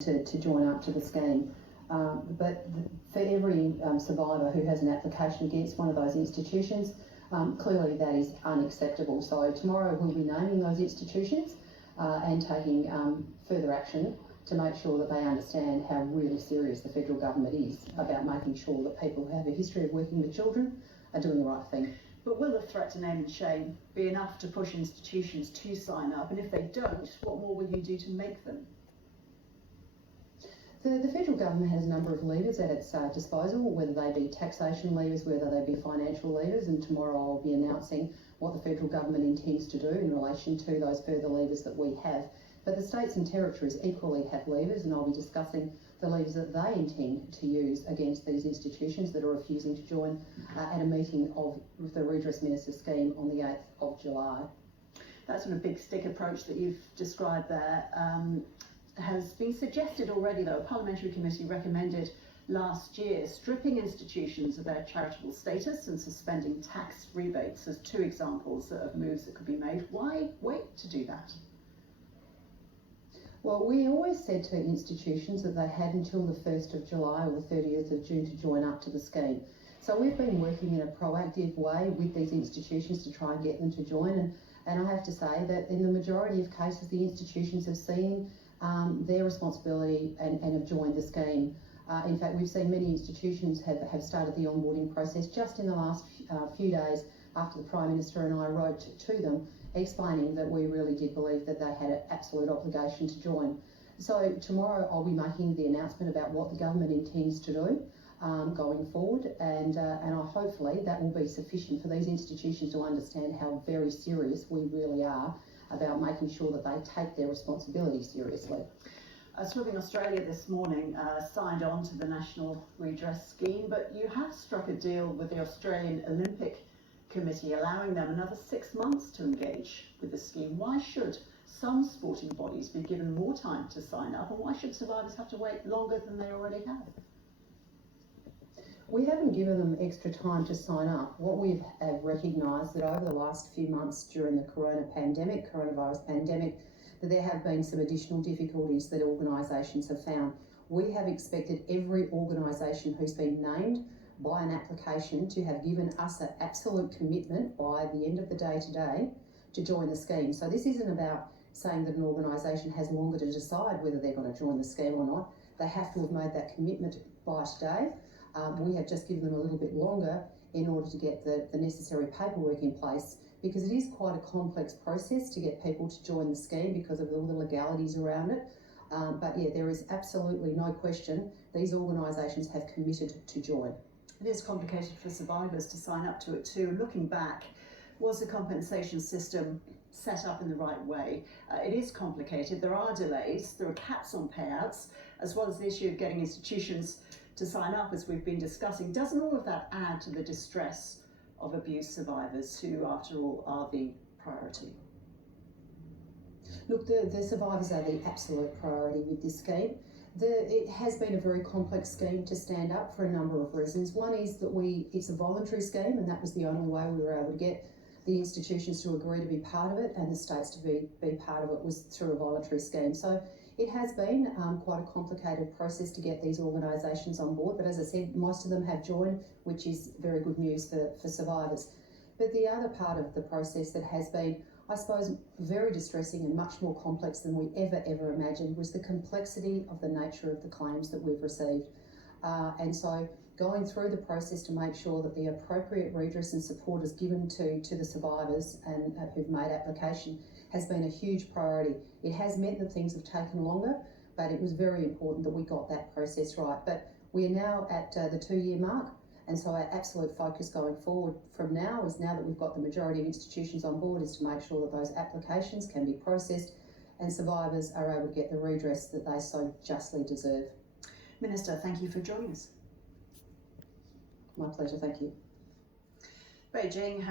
to join up to the scheme. For every survivor who has an application against one of those institutions, clearly that is unacceptable. So tomorrow we'll be naming those institutions and taking further action to make sure that they understand how really serious the federal government is about making sure that people who have a history of working with children are doing the right thing. But will the threat to name and shame be enough to push institutions to sign up? And if they don't, what more will you do to make them? The federal government has a number of levers at its disposal, whether they be taxation levers, whether they be financial levers, and tomorrow I'll be announcing what the federal government intends to do in relation to those further levers that we have. But the states and territories equally have levers, and I'll be discussing the levers that they intend to use against these institutions that are refusing to join at a meeting of the Redress Minister Scheme on the 8th of July. That sort of big stick approach that you've described there has been suggested already, though. A parliamentary committee recommended last year stripping institutions of their charitable status and suspending tax rebates as two examples of moves that could be made. Why wait to do that? Well, we always said to institutions that they had until the 1st of July or the 30th of June to join up to the scheme. So we've been working in a proactive way with these institutions to try and get them to join. And I have to say that in the majority of cases, the institutions have seen their responsibility and have joined the scheme. In fact, we've seen many institutions have started the onboarding process just in the last few days after the Prime Minister and I wrote to them explaining that we really did believe that they had an absolute obligation to join. So tomorrow I'll be making the announcement about what the government intends to do going forward, and hopefully that will be sufficient for these institutions to understand how very serious we really are about making sure that they take their responsibility seriously. Swimming Australia this morning signed on to the National Redress Scheme, but you have struck a deal with the Australian Olympic Committee allowing them another 6 months to engage with the scheme. Why should some sporting bodies be given more time to sign up, and why should survivors have to wait longer than they already have? We haven't given them extra time to sign up. What we've recognised that over the last few months during the coronavirus pandemic, that there have been some additional difficulties that organisations have found. We have expected every organisation who's been named by an application to have given us an absolute commitment by the end of the day today to join the scheme. So this isn't about saying that an organisation has longer to decide whether they're going to join the scheme or not. They have to have made that commitment by today. We have just given them a little bit longer in order to get the necessary paperwork in place, because it is quite a complex process to get people to join the scheme because of all the legalities around it. But yeah, there is absolutely no question these organisations have committed to join. It is complicated for survivors to sign up to it too. Looking back, was the compensation system set up in the right way? It is complicated. There are delays. There are caps on payouts, as well as the issue of getting institutions to sign up, as we've been discussing. Doesn't all of that add to the distress of abuse survivors, who, after all, are the priority? Look, the survivors are the absolute priority with this scheme. It has been a very complex scheme to stand up for a number of reasons. One is that it's a voluntary scheme, and that was the only way we were able to get the institutions to agree to be part of it and the states to be part of it was through a voluntary scheme. So it has been quite a complicated process to get these organisations on board, but as I said, most of them have joined, which is very good news for survivors. But the other part of the process that has been, I suppose, very distressing and much more complex than we ever imagined was the complexity of the nature of the claims that we've received. And so going through the process to make sure that the appropriate redress and support is given to the survivors and who've made application has been a huge priority. It has meant that things have taken longer, but it was very important that we got that process right. But we are now at the 2-year mark, and so our absolute focus going forward from now that we've got the majority of institutions on board, is to make sure that those applications can be processed and survivors are able to get the redress that they so justly deserve. Minister, thank you for joining us. My pleasure, thank you. Beijing